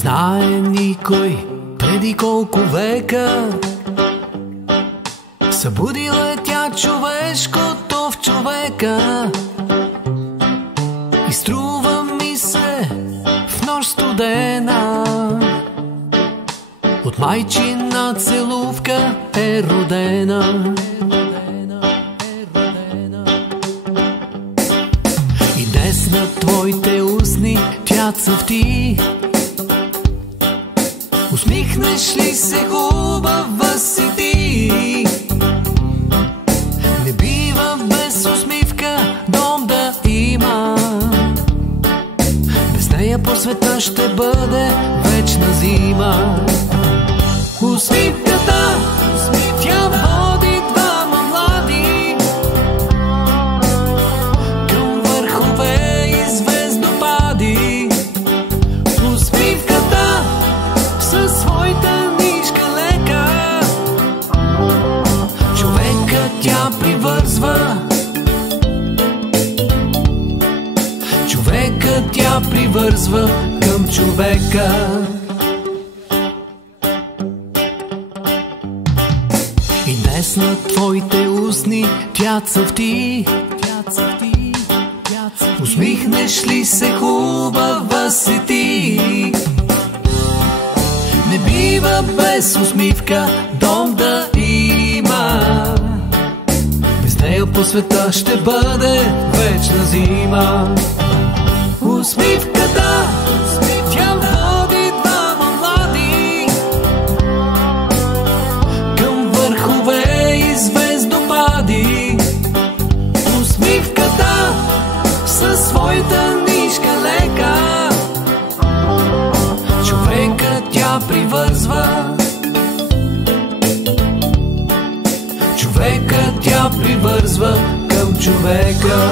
знае никой преди колко века. Събудила тя човешкото в човека и струва ми се в нощ студена от майчина целувка е родена. И днес на твоите устни тя цъфти. Усмихнеш ли се, хубава си ти? Не бива без усмивка дом да има. Без нея по света ще бъде вечна зима. Усмивката, тя води двама млади към върхове и звездопади. Усмивката със своята нишка лека човека тя привързва. Човека тя привързва към човека. И днес на твоите устни тя цъфти. Усмихнеш ли се, хубава си ти? Не бива без усмивка дом да има. Без нея по света ще бъде вечна зима. Усмивката, тя води двама млади към върхове и звездопади. Усмивката със своята нишка лека човека тя привързва. Човека тя привързва към човека.